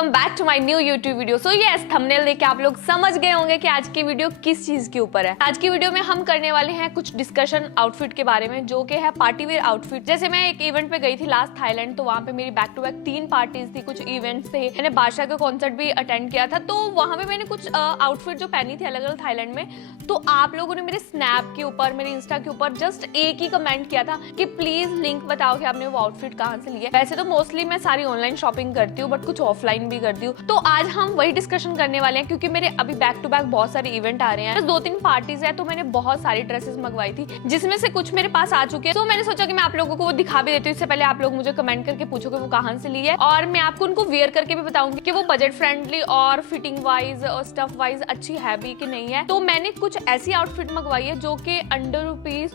Welcome back to my new YouTube video. So yes, thumbnail देख के आप लोग समझ गए होंगे कि आज की वीडियो किस चीज के ऊपर है। आज की वीडियो में हम करने वाले हैं कुछ डिस्कशन आउटफिट के बारे में, जो कि है पार्टी वेयर आउटफिट। जैसे मैं एक इवेंट पे गई थी लास्ट थाईलैंड, तो वहाँ पे मेरी बैक टू बैक 3 पार्टीज थी, कुछ इवेंट्स थे, मैंने बादशाह का कॉन्सर्ट भी अटेंड किया था। तो वहाँ पे मैंने कुछ आउटफिट जो पहनी थी अलग अलग थाईलैंड में। तो आप लोगों ने मेरे स्नैप के ऊपर, मेरे इंस्टा के ऊपर जस्ट एक ही कमेंट किया था कि प्लीज लिंक बताओ कि आपने वो आउटफिट कहाँ से लिया। वैसे तो मोस्टली मैं सारी ऑनलाइन शॉपिंग करती हूँ, बट कुछ ऑफलाइन भी करती हूँ। तो आज हम वही डिस्कशन करने वाले हैं, क्योंकि मेरे अभी बैक टू बैक बहुत सारे इवेंट आ रहे हैं, 2-3 पार्टीज है, तो मैंने बहुत सारी ड्रेसेस मंगवाई थी, जिसमें से कुछ मेरे पास आ चुके हैं। तो मैंने सोचा कि मैं आप लोगों को वो दिखा भी देती हूँ। इससे पहले आप लोग मुझे कमेंट करके पूछोगे वो कहाँ से ली है, और मैं आपको उनको वेयर करके भी बताऊंगी कि वो बजट फ्रेंडली और फिटिंग वाइज और स्टफ वाइज अच्छी है भी कि नहीं है। तो मैंने कुछ ऐसी आउटफिट मंगवाई है जो कि अंडर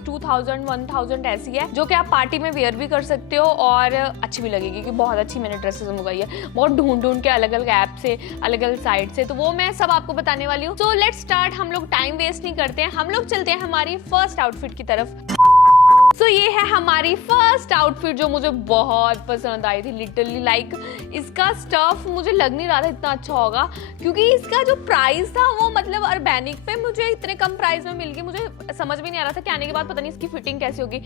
₹2000-1000 ऐसी है, जो कि आप पार्टी में वेयर भी कर सकते हो और अच्छी भी लगेगी। कि बहुत अच्छी मैंने ड्रेसेस मंगवाई है, बहुत ढूंढ के अलग अलग ऐप से, अलग अलग साइट से, तो वो मैं सब आपको बताने वाली हूँ। So let's start. हम लोग टाइम वेस्ट नहीं करते हैं, हम लोग चलते हैं हमारी फर्स्ट आउटफिट की तरफ। सो ये है हमारी फर्स्ट आउटफिट, जो मुझे बहुत पसंद आई थी। लिटरली लाइक इसका स्टफ मुझे लग नहीं रहा था इतना अच्छा होगा, क्योंकि इसका जो प्राइस था वो मतलब अर्बैनिक पे मुझे इतने कम प्राइस में मिल गई। मुझे समझ भी नहीं आ रहा था कि आने के बाद पता नहीं इसकी फिटिंग कैसी होगी,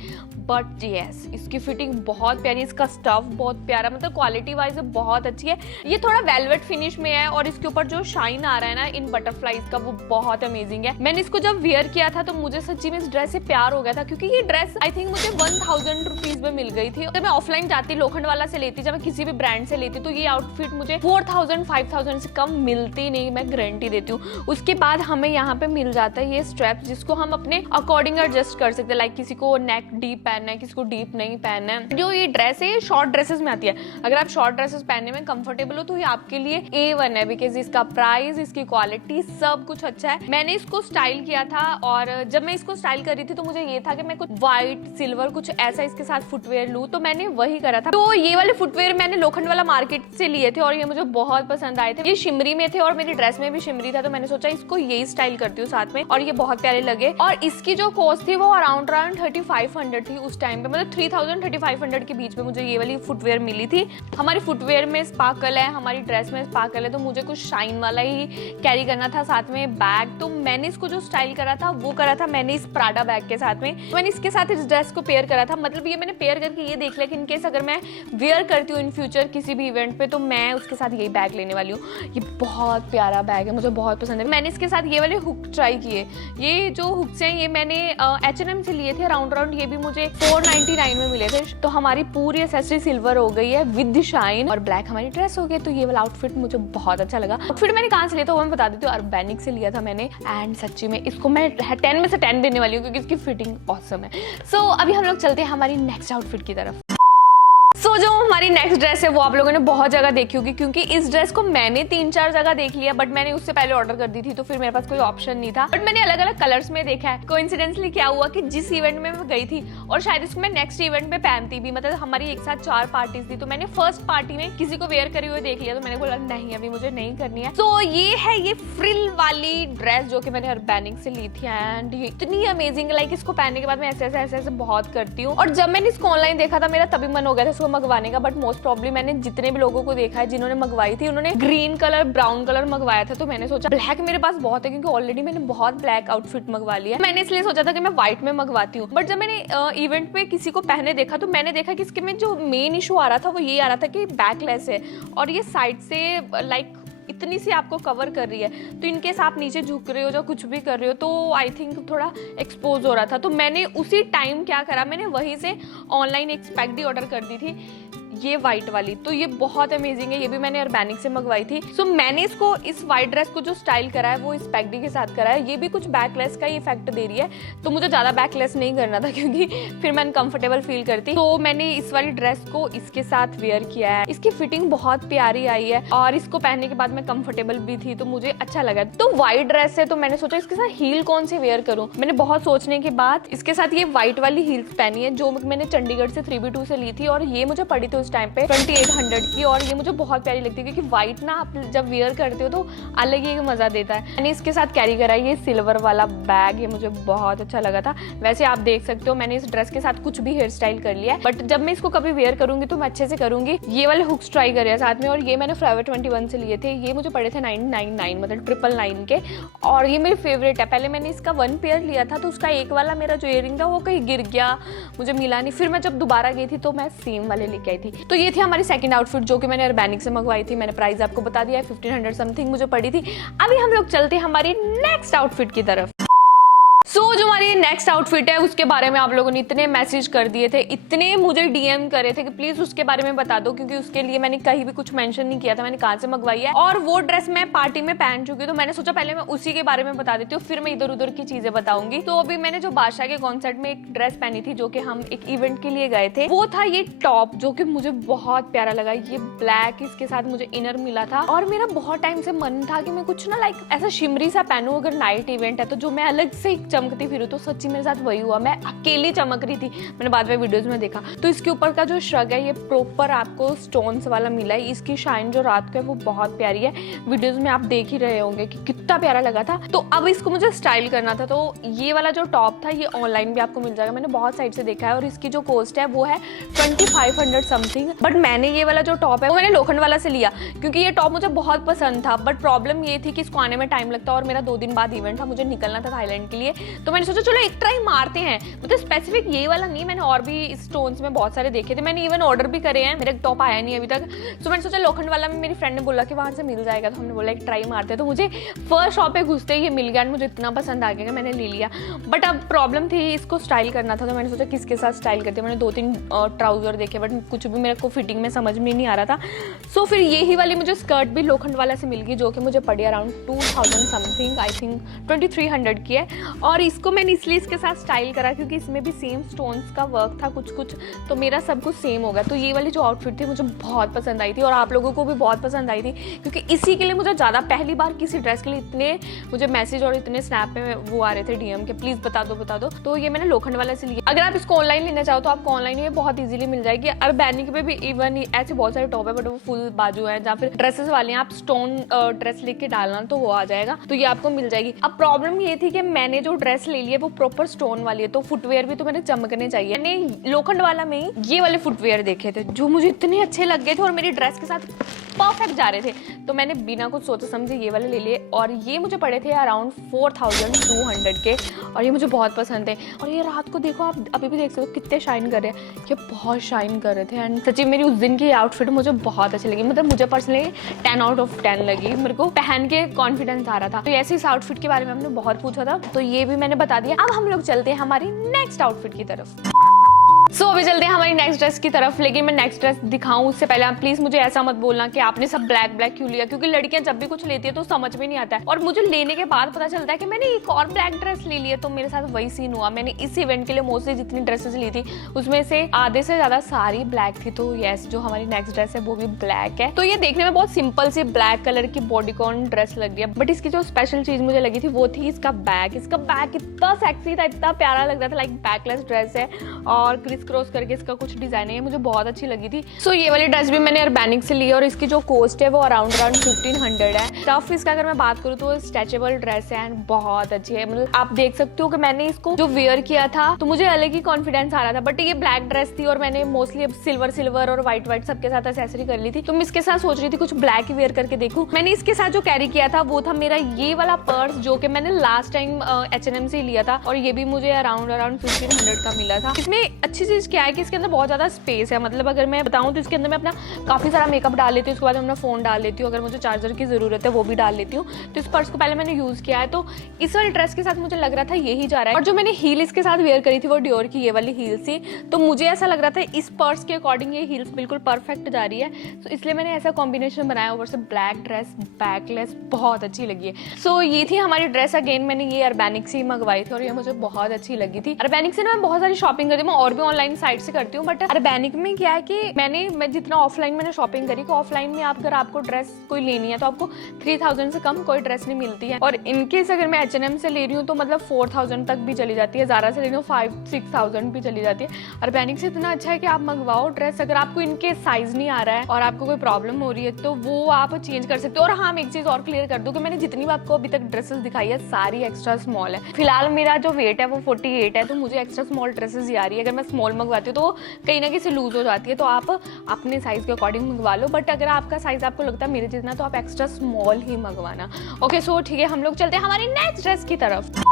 बट यस इसकी फिटिंग बहुत प्यारी, इसका स्टफ बहुत प्यारा, मतलब क्वालिटी वाइज बहुत अच्छी है। ये थोड़ा वेलवेट फिनिश में है और इसके ऊपर जो शाइन आ रहा है ना इन बटरफ्लाईज का, वो बहुत अमेजिंग है। मैंने इसको जब वेयर किया था तो मुझे सच्ची में इस ड्रेस से प्यार हो गया था, क्योंकि ये ड्रेस आई थिंक मुझे 1000 रुपीज में मिल गई थी। अगर मैं ऑफलाइन जाती लोखंड वाला से लेती, जब मैं किसी भी ब्रांड से लेती, तो ये आउटफिट मुझे 4000-5000 से कम मिलती नहीं, मैं गारंटी देती हूँ। उसके बाद हमें यहाँ पे मिल जाता है ये स्ट्रैप, जिसको हम अपने अकॉर्डिंग एडजस्ट कर सकते हैं। लाइक किसी को नेक डीप पहनना है, किसी को डीप नहीं पहनना है। जो ये ड्रेस है ये शॉर्ट ड्रेसेस में आती है। अगर आप शॉर्ट ड्रेसेस पहनने में कंफर्टेबल हो तो ये आपके लिए A1 है, बिकॉज इसका प्राइस, इसकी क्वालिटी, सब कुछ अच्छा है। मैंने इसको स्टाइल किया था, और जब मैं इसको स्टाइल कर रही थी तो मुझे ये था कि मैं कुछ व्हाइट सिल्वर कुछ ऐसा इसके साथ फुटवेयर लूं, तो मैंने वही करा था। तो ये वाले फुटवेयर मैंने लोखंड वाला मार्केट से लिए थे और ये मुझे बहुत पसंद आए थे। ये शिमरी में थे और मेरी ड्रेस में भी शिमरी था, तो मैंने सोचा इसको यही स्टाइल करती हूँ साथ में, और ये बहुत प्यारे लगे। और इसकी जो कॉस्ट थी वो अराउंड 3500 थी उस टाइम पे, मतलब 3000-3500 के बीच में मुझे ये वाली फुटवेयर मिली थी। हमारी फुटवेयर में स्पार्कल है, हमारी ड्रेस में स्पार्कल है, तो मुझे कुछ शाइन वाला ही कैरी करना था, साथ में बैग। तो मैंने इसको जो स्टाइल करा था वो करा था मैंने इस प्राडा बैग के साथ में। मैंने इसके साथ इस ड्रेस को पेयर करा था, मतलब ये मैंने पेयर करके ये देख लिया कि इनकेस अगर मैं वेयर करती हूँ इन फ्यूचर किसी भी इवेंट पे, तो मैं उसके साथ यही बैग लेने वाली हूँ। ये बहुत प्यारा बैग है, मुझे बहुत पसंद है। मैंने इसके साथ ये वाले हुक ट्राई किए। ये जो हुक्स हैं ये मैंने H&M से लिए थे अराउंड ये भी मुझे 499 में मिले थे। तो हमारी पूरी एक्सेसरी सिल्वर हो गई है विद शाइन, और ब्लैक हमारी ड्रेस हो गई। तो ये वाला आउटफिट मुझे बहुत अच्छा लगा। आउटफिट मैंने कहाँ से लिया था वो मैं बता देती हूँ, अर्बैनिक से लिया था मैंने, एंड सच्ची में इसको मैं 10 में से 10 देने वाली हूँ, क्योंकि इसकी फिटिंग ऑसम है। सो अभी हम लोग चलते हैं हमारी नेक्स्ट आउटफिट की तरफ। सो जो हमारी नेक्स्ट ड्रेस है वो आप लोगों ने बहुत जगह देखी होगी, क्योंकि इस ड्रेस को मैंने 3-4 जगह देख लिया, बट मैंने उससे पहले ऑर्डर कर दी थी, तो फिर मेरे पास कोई ऑप्शन नहीं था। बट मैंने अलग अलग कलर्स में देखा है। कोइंसिडेंटली क्या हुआ कि जिस इवेंट में मैं गई थी, और शायद इसको मैं नेक्स्ट इवेंट में पहनती भी, मतलब हमारी एक साथ 4 पार्टीज थी, तो मैंने फर्स्ट पार्टी में किसी को वेयर करी हुए देख लिया, तो मैंने बोला नहीं अभी मुझे नहीं करनी है। तो ये है ये फ्रिल वाली ड्रेस, जो कि मैंने अर्बैनिक से ली थी, एंड ये इतनी अमेजिंग है। लाइक इसको पहनने के बाद मैं ऐसे बहुत करती हूँ, और जब मैंने इसको ऑनलाइन देखा था मेरा तभी मन हो गया था इसको मंगवाने का। बट मोस्ट प्रॉब्ली मैंने जितने भी लोगों को देखा है जिन्होंने मंगवाई थी, उन्होंने ग्रीन कलर, ब्राउन कलर मंगवाया था। तो मैंने सोचा ब्लैक मेरे पास बहुत है, क्योंकि ऑलरेडी मैंने बहुत ब्लैक आउटफिट मंगवा लिया है। मैंने इसलिए सोचा था कि मैं व्हाइट में मंगवाती हूँ। बट जब मैंने इवेंट पे किसी को पहने देखा, तो मैंने देखा कि इसके में जो मेन इशू आ रहा था वो ये आ रहा था कि बैकलेस है, और ये साइड से लाइक इतनी सी आपको कवर कर रही है, तो इनकेस आप नीचे झुक रहे हो या कुछ भी कर रहे हो, तो आई थिंक थोड़ा एक्सपोज हो रहा था। तो मैंने उसी टाइम क्या करा, मैंने वहीं से ऑनलाइन एक स्पेगडी ऑर्डर कर दी थी, ये व्हाइट वाली। तो ये बहुत अमेजिंग है, ये भी मैंने अर्बैनिक से मंगवाई थी। सो मैंने इसको इस व्हाइट ड्रेस को जो स्टाइल करा है वो इस पैगडी के साथ करा है। ये भी कुछ बैकलेस का ही इफेक्ट दे रही है, तो मुझे ज्यादा बैकलेस नहीं करना था, क्योंकि फिर मैं अनकंफर्टेबल फील करती। तो मैंने इस वाली ड्रेस को इसके साथ वेयर किया है। इसकी फिटिंग बहुत प्यारी आई है, और इसको पहनने के बाद मैं कंफर्टेबल भी थी, तो मुझे अच्छा लगा। तो व्हाइट ड्रेस है, तो मैंने सोचा इसके साथ हील कौन से वेयर करूं। मैंने बहुत सोचने के बाद इसके साथ ये व्हाइट वाली हील्स पहनी है, जो मैंने चंडीगढ़ से 3B2 से ली थी, और ये मुझे पड़ी थी उस टाइम पे 2800 की, और ये मुझे बहुत प्यारी लगती है क्योंकि व्हाइट ना आप जब वेयर करते हो तो अलग ही मजा देता है। मैंने इसके साथ कैरी करा ये सिल्वर वाला बैग, ये मुझे बहुत अच्छा लगा था। वैसे आप देख सकते हो मैंने इस ड्रेस के साथ कुछ भी हेयर स्टाइल कर लिया है, बट जब मैं इसको कभी वेयर करूंगी तो मैं अच्छे से करूंगी। ये वाले हुक्स ट्राई करे साथ में, और ये मैंने Forever 21 से लिए थे। ये मुझे पड़े थे 999 मतलब 999 के, और ये मेरी फेवरेट है। पहले मैंने इसका 1 पेयर लिया था तो उसका एक वाला मेरा जो इयररिंग था वो कहीं गिर गया, मुझे मिला नहीं। फिर मैं जब दोबारा गई थी तो मैं सेम वाले लेके आई थी। तो ये थी हमारी सेकंड आउटफिट जो कि मैंने अर्बैनिक से मंगवाई थी। मैंने प्राइस आपको बता दिया है, 1500 समथिंग मुझे पड़ी थी। अभी हम लोग चलते हैं हमारी नेक्स्ट आउटफिट की तरफ। जो हमारी नेक्स्ट आउटफिट है उसके बारे में आप लोगों ने इतने मैसेज कर दिए थे, इतने मुझे डीएम करे थे कि प्लीज उसके बारे में बता दो, क्योंकि उसके लिए मैंने कहीं भी कुछ मेंशन नहीं किया था मैंने कहाँ से मंगवाई है, और वो ड्रेस मैं पार्टी में पहन चुकी हूँ। तो मैंने सोचा पहले मैं उसी के बारे में बता देती हूँ, फिर मैं इधर उधर की चीजें बताऊंगी। तो अभी मैंने जो बादशाह के कॉन्सर्ट में एक ड्रेस पहनी थी, जो कि हम एक इवेंट के लिए गए थे, वो था ये टॉप, जो कि मुझे बहुत प्यारा लगा। ये ब्लैक, इसके साथ मुझे इनर मिला था, और मेरा बहुत टाइम से मन था कि मैं कुछ ना लाइक ऐसा शिमरी सा पहनूं अगर नाइट इवेंट है तो, जो मैं अलग से चमकती फिरूं। तो सच्ची मेरे साथ वही हुआ, मैं अकेली चमक रही थी। मैंने बाद में वीडियोस में देखा तो इसके ऊपर का जो श्रग है ये प्रॉपर आपको स्टोन्स वाला मिला है। इसकी शाइन जो रात को है वो बहुत प्यारी है, वीडियोस में आप देख ही रहे होंगे कि कितना प्यारा लगा था। तो अब इसको मुझे स्टाइल करना था, तो ये वाला जो टॉप था ये ऑनलाइन भी आपको मिल जाएगा, मैंने बहुत साइट से देखा है, और इसकी जो कॉस्ट है वो है 2500 समथिंग। बट मैंने ये वाला जो टॉप है वो मैंने लोखंड वाला से लिया क्योंकि ये टॉप मुझे बहुत पसंद था। बट प्रॉब्लम ये थी कि इसको आने में टाइम लगता, और मेरा 2 दिन बाद इवेंट था, मुझे निकलना था थाईलैंड के लिए। तो मैंने सोचा चलो एक ट्राई मारते हैं, मतलब स्पेसिफिक ये वाला नहीं, मैंने और भी स्टोन्स में बहुत सारे देखे थे, मैंने इवन ऑर्डर भी करे हैं, मेरा टॉप आया नहीं अभी तक। तो मैंने सोचा लोखंड वाला में मेरी फ्रेंड ने बोला कि वहां से मिल जाएगा, तो हमने बोला एक ट्राई मारते हैं। तो मुझे फर्स्ट शॉप पे घुसते ही ये मिल गया, मुझे इतना पसंद आ गया कि मैंने ले लिया। बट अब प्रॉब्लम थी इसको स्टाइल करना था, तो मैंने सोचा किसके साथ स्टाइल करते। मैंने 2-3 ट्राउजर देखे, बट कुछ भी मेरे को फिटिंग में समझ में नहीं आ रहा था। सो फिर यही वाली मुझे स्कर्ट भी लोखंड वाला से मिल गई, जो कि मुझे पड़ी अराउंड 2000 समथिंग, आई थिंक 2300 की है। और इसको मैंने इसलिए इसके साथ स्टाइल करा क्योंकि इसमें भी सेम स्टोन्स का वर्क था कुछ कुछ, तो मेरा सब कुछ सेम होगा। तो ये वाली जो आउटफिट थी मुझे बहुत पसंद आई थी, और आप लोगों को भी बहुत पसंद आई थी, क्योंकि इसी के लिए मुझे ज़्यादा पहली बार किसी ड्रेस के लिए इतने मुझे मैसेज और इतने स्नैप में वो आ रहे थे डीएम के, प्लीज़ बता दो बता दो। तो ये मैंने लोखंड वाले से लिया। अगर आप इसको ऑनलाइन लेना चाहो तो आपको ऑनलाइन ये बहुत ईजिली मिल जाएगी। अर्बैनिक पे भी इवन ऐसे बहुत सारे टॉप है, बट वो फुल बाजू है, जहाँ फिर ड्रेसेस वाले हैं, आप स्टोन ड्रेस लेके डालना तो वो आ जाएगा, तो ये आपको मिल जाएगी। अब प्रॉब्लम ये थी कि मैंने जो ड्रेस ले ली है वो प्रॉपर स्टोन वाली है, तो फुटवेयर भी तो मैंने चमकने चाहिए। मैंने लोखंड वाला में ही ये वाले फुटवेयर देखे थे जो मुझे इतने अच्छे लग गए थे और मेरी ड्रेस के साथ परफेक्ट जा रहे थे, तो मैंने बिना कुछ सोचे समझे ये वाले ले लिए, और ये मुझे पड़े थे अराउंड 4200 के, और ये मुझे बहुत पसंद है। और ये रात को देखो, आप अभी भी देख सकते हो कितने शाइन कर रहे हैं, ये बहुत शाइन कर रहे थे। एंड सच्ची मेरी उस दिन की आउटफिट मुझे बहुत अच्छी लगी, मतलब मुझे पर्सनली 10 आउट ऑफ 10 लगी, मेरे को पहन के कॉन्फिडेंस आ रहा था। तो ऐसे इस आउटफिट के बारे में हमने बहुत पूछा था, तो ये भी मैंने बता दिया। अब हम लोग चलते हैं हमारी नेक्स्ट आउटफिट की तरफ। अभी चलते हैं हमारी नेक्स्ट ड्रेस की तरफ, लेकिन मैं नेक्स्ट ड्रेस दिखाऊं उससे पहले आप प्लीज मुझे ऐसा मत बोलना कि आपने सब ब्लैक ब्लैक क्यों लिया, क्योंकि लड़कियां जब भी कुछ लेती है तो समझ में नहीं आता है, और मुझे लेने के बाद पता चलता है कि मैंने एक और ब्लैक ड्रेस ले ली है। तो मेरे साथ वही सीन हुआ, मैंने इस इवेंट के लिए मोस्टली जितनी ड्रेसेस ली थी उसमें से आधे से ज्यादा सारी ब्लैक थी। तो यस, जो हमारी नेक्स्ट ड्रेस है वो भी ब्लैक है। तो ये देखने में बहुत सिंपल सी ब्लैक कलर की बॉडीकॉन ड्रेस लग रही है, बट इसकी जो स्पेशल चीज मुझे लगी थी वो थी इसका बैग। इसका बैग इतना सेक्सी था, इतना प्यारा लग रहा था, लाइक बैकलेस ड्रेस है और क्रिस क्रॉस करके इसका कुछ डिजाइन है, मुझे बहुत अच्छी लगी थी। सो ये वाली ड्रेस भी मैंने अर्बैनिक से ली, और इसकी जो कॉस्ट है वो अराउंड 1500 है। टफ इसका अगर मैं बात करूँ तो स्ट्रेचेबल ड्रेस है एंड बहुत अच्छी है, मतलब आप देख सकते हो कि मैंने इसको जो वेयर किया था तो मुझे अलग ही कॉन्फिडेंस आ रहा था। बट ये ब्लैक ड्रेस थी और मैंने मोस्टली अब सिल्वर और व्हाइट सबके साथ एक्सेसरी कर ली थी, तो मैं इसके साथ सोच रही थी कुछ ब्लैक ही वेयर करके देखूं। मैंने इसके साथ जो कैरी किया था वो था मेरा ये वाला पर्स, जो कि मैंने लास्ट टाइम H&M से लिया था, और ये भी मुझे अराउंड 1500 का मिला था। इसमें अच्छी चीज क्या है कि इसके अंदर बहुत ज्यादा स्पेस है, मतलब अगर मैं बताऊं तो इसके अंदर मैं अपना काफी सारा मेकअप डाल लेती हूँ, उसके बाद मैं अपना फोन डाल लेती हूँ, अगर मुझे चार्जर की जरूरत है वो भी डाल लेती हूँ। तो इस पर्स को पहले मैंने यूज किया है, तो इस वाली ड्रेस के साथ मुझे लग रहा था यही जा रहा है। और जो मैंने हील इसके साथ वेयर करी थी वो डियोर की ये वाली हील्स थी, तो मुझे ऐसा लग रहा था इस पर्स के अकॉर्डिंग ये हील्स बिल्कुल परफेक्ट जा रही है, तो इसलिए मैंने ऐसा कॉम्बिनेशन बनाया। ऊपर से ब्लैक ड्रेस बैकलेस बहुत अच्छी लगी है। सो ये थी हमारी ड्रेस। अगेन मैंने ये अर्बैनिक से मंगवाई थी और ये मुझे बहुत अच्छी लगी थी। अर्बैनिक से ना मैं बहुत सारी शॉपिंग करती हूँ, और भी ऑनलाइन साइट से करती हूँ, बट अर्बैनिक में क्या है कि मैं जितना ऑफलाइन मैंने शॉपिंग करी, कि ऑफलाइन में अगर आपको ड्रेस कोई लेनी है तो आपको 3000 से कम कोई ड्रेस नहीं मिलती है। और इनकेस अगर मैं H&M से ले रही हूँ तो मतलब 4000 तक भी चली जाती है, ज़ारा से ले रही हूँ 5-6,000 भी चली जाती है। अर्बैनिक से इतना अच्छा है कि आप मंगवाओ ड्रेस, अगर आपको इनके साइज नहीं आ रहा है और आपको कोई प्रॉब्लम हो रही है तो वो आप चेंज कर सकते हो। और हाँ, एक चीज़ और क्लियर कर दूँ कि मैंने जितनी भी आपको अभी तक ड्रेसेस दिखाई है सारी एक्स्ट्रा स्मॉल है। फिलहाल मेरा जो वेट है वो 48 है, तो मुझे एक्स्ट्रा स्मॉल ड्रेसेस ही आ रही है। अगर मैं स्मॉल मंगवाती हूँ तो कहीं ना कहीं से लूज हो जाती है, तो आप अपने साइज के अकॉर्डिंग मंगवा लो। बट अगर आपका साइज आपको लगता है मेरे जितना, तो आप एक्स्ट्रा स्मॉल ही मंगवाना। ओके, सो ठीक है, हम लोग चलते हैं हमारी नेक्स्ट ड्रेस की तरफ।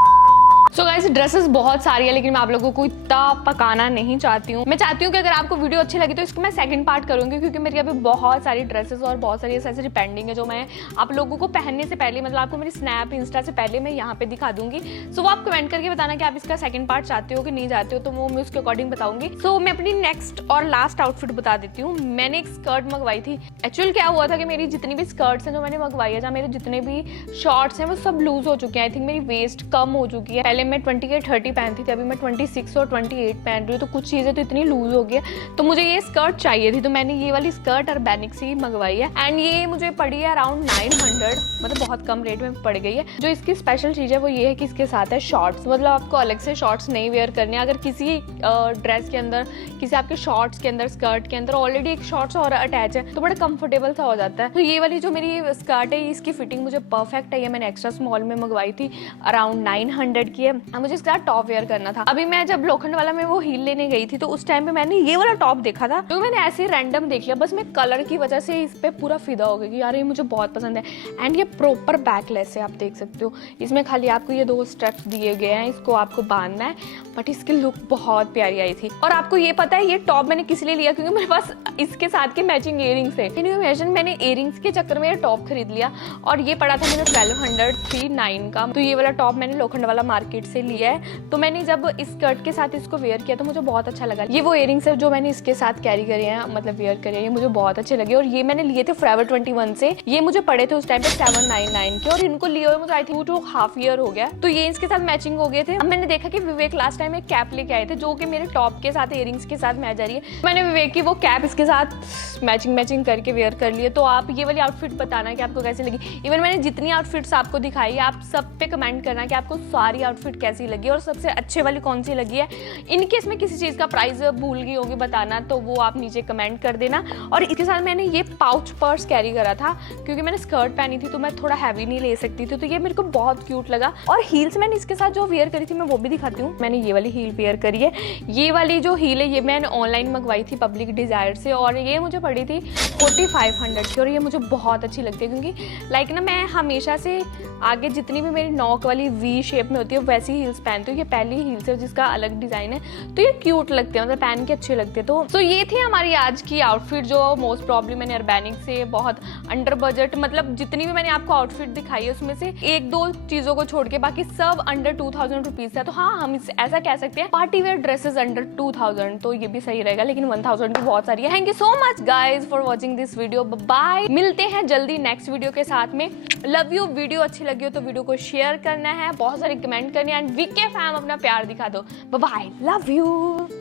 सो गाइस, ड्रेसेस बहुत सारी है, लेकिन मैं आप लोगों को इतना पकाना नहीं चाहती हूँ। मैं चाहती हूँ कि अगर आपको वीडियो अच्छी लगी तो इसको मैं सेकंड पार्ट करूँगी, क्योंकि मेरी अभी बहुत सारी ड्रेसेस और बहुत सारी एक्सेसरी पेंडिंग है जो मैं आप लोगों को पहनने से पहले, मतलब आपको मेरी स्नैप इंस्टा से पहले मैं यहाँ पे दिखा दूंगी। सो वो आप कमेंट करके बताना कि आप इसका सेकंड पार्ट चाहते हो कि नहीं चाहते हो, तो वो मैं उसके अकॉर्डिंग बताऊंगी। सो मैं अपनी नेक्स्ट और लास्ट आउटफिट बता देती हूँ। मैंने एक स्कर्ट मंगवाई थी। एक्चुअली क्या हुआ था कि मेरी जितनी भी स्कर्ट्स हैं जो मैंने मंगवाई है, जहाँ मेरे जितने भी शॉर्ट्स हैं वो सब लूज हो चुके हैं। आई थिंक मेरी वेस्ट कम हो चुकी है। पहले मैं 28-30 पहनती थी, अभी मैं 26 और 28 पहन रही हूँ, तो कुछ चीज़ें तो इतनी लूज हो गई है। तो मुझे ये स्कर्ट चाहिए थी, तो मैंने ये वाली स्कर्ट अर्बैनिक से ही मंगवाई है। एंड ये मुझे पड़ी है अराउंड 900, मतलब बहुत कम रेट में पड़ गई है। जो इसकी स्पेशल चीज़ है वो ये है कि इसके साथ है शॉर्ट्स, मतलब आपको अलग से शॉर्ट्स नहीं वेयर करने। अगर किसी ड्रेस के अंदर, किसी आपके शॉर्ट्स के अंदर, स्कर्ट के अंदर ऑलरेडी एक शॉर्ट्स और अटैच है, तो बड़ा कंफर्टेबल सा हो जाता है। तो ये वाली जो मेरी स्कर्ट है, इसकी फिटिंग मुझे परफेक्ट है। ये मैंने एक्स्ट्रा स्मॉल में मंगवाई थी, अराउंड 900 की है। मुझे इसके साथ टॉप वेयर करना था। अभी मैं जब लोखंड वाला में वो हील लेने गई थी, तो उस टाइम पे मैंने ये वाला टॉप देखा था, तो मैंने ऐसे रैंडम देख लिया। बस मैं कलर की वजह से इस पे पूरा फिदा हो गई कि यार ये मुझे बहुत पसंद है। एंड ये प्रॉपर बैकलेस है, आप देख सकते हो। इसमें खाली आपको ये 2 स्टेप्स दिए गए हैं, इसको आपको बांधना है, बट इसकी लुक बहुत प्यारी आई थी। और आपको ये पता है ये टॉप मैंने किस लिए लिया, क्योंकि मेरे पास इसके साथ के मैचिंग इयरिंग्स थे। इमेजिन, मैंने इयरिंग्स के चक्कर में ये टॉप खरीद लिया, और ये पड़ा था मैंने 1209 का। तो ये वाला टॉप मैंने लोखंड वाला मार्केट से लिया है। तो मैंने जब इस स्कर्ट के साथ इसको वेयर किया तो मुझे बहुत अच्छा लगा। ये वो इयरिंग्स है जो मैंने इसके साथ कैरी करे हैं, मतलब वेयर करे हैं, ये मुझे बहुत अच्छे लगे। और ये मैंने लिए थे Forever 21 से। ये मुझे पड़े थे उस टाइम पे 799 के, और इनको लिए हुए मुझे आई थिंक 2.5 ईयर हो गया। तो ये इसके साथ मैचिंग हो गए थे। अब मैंने देखा कि विवेक लास्ट टाइम एक कैप लेके आए थे जो कि मेरे टॉप के साथ इयरिंग्स के साथ मैच आ रही है। मैंने विवेक की वो कैप इसके साथ मैचिंग करके वेयर कर लिए। तो आप ये वाली आउटफिट बताना कि आपको कैसी लगी। इवन मैंने जितनी आउटफिट्स आपको दिखाई है, आप सब पे कमेंट करना कि आपको सारी आउटफिट कैसी लगी और सबसे अच्छे वाली कौन सी लगी है। इनकेस में किसी चीज़ का प्राइस भूल गई होगी बताना, तो वो आप नीचे कमेंट कर देना। और इसके साथ मैंने ये पाउच पर्स कैरी करा था, क्योंकि मैंने स्कर्ट पहनी थी तो मैं थोड़ा हैवी नहीं ले सकती थी, तो ये मेरे को बहुत क्यूट लगा। और हील्स मैंने इसके साथ जो वेयर करी थी मैं वो भी दिखाती हूँ। मैंने ये वाली हील वेयर करी है। ये वाली जो हील है ये मैंने ऑनलाइन मंगवाई थी पब्लिक डिजायर से, और ये मुझे पड़ी थी 4500 की। और ये मुझे बहुत अच्छी लगती है, क्योंकि लाइक ना मैं हमेशा से आगे जितनी भी मेरी नॉक वाली वी शेप में होती है वैसी हील्स पहनती हूँ। ये पहली हील्स है जिसका अलग डिजाइन है, तो ये क्यूट लगते हैं, मतलब पहन के अच्छे लगते हैं। तो ये थी हमारी आज की आउटफिट, जो मोस्ट प्रॉब्ली मैंने अर्बैनिक से बहुत अंडर बजट, मतलब जितनी भी मैंने आपको आउटफिट दिखाई है उसमें से 1-2 चीजों को छोड़ के बाकी सब अंडर 2000 रुपीज है। तो हाँ, हम ऐसा कह सकते हैं पार्टी वेयर ड्रेसेस अंडर 2000, तो ये भी सही रहेगा, लेकिन 1000 की बहुत सारी है। Thank you so much guys for watching this video. Bye, मिलते हैं जल्दी नेक्स्ट वीडियो के साथ में। Love you. वीडियो अच्छी लगी हो तो वीडियो को शेयर करना है, बहुत सारे कमेंट करने हैं, एंड वीके फैम अपना प्यार दिखा दो। Bye, love you.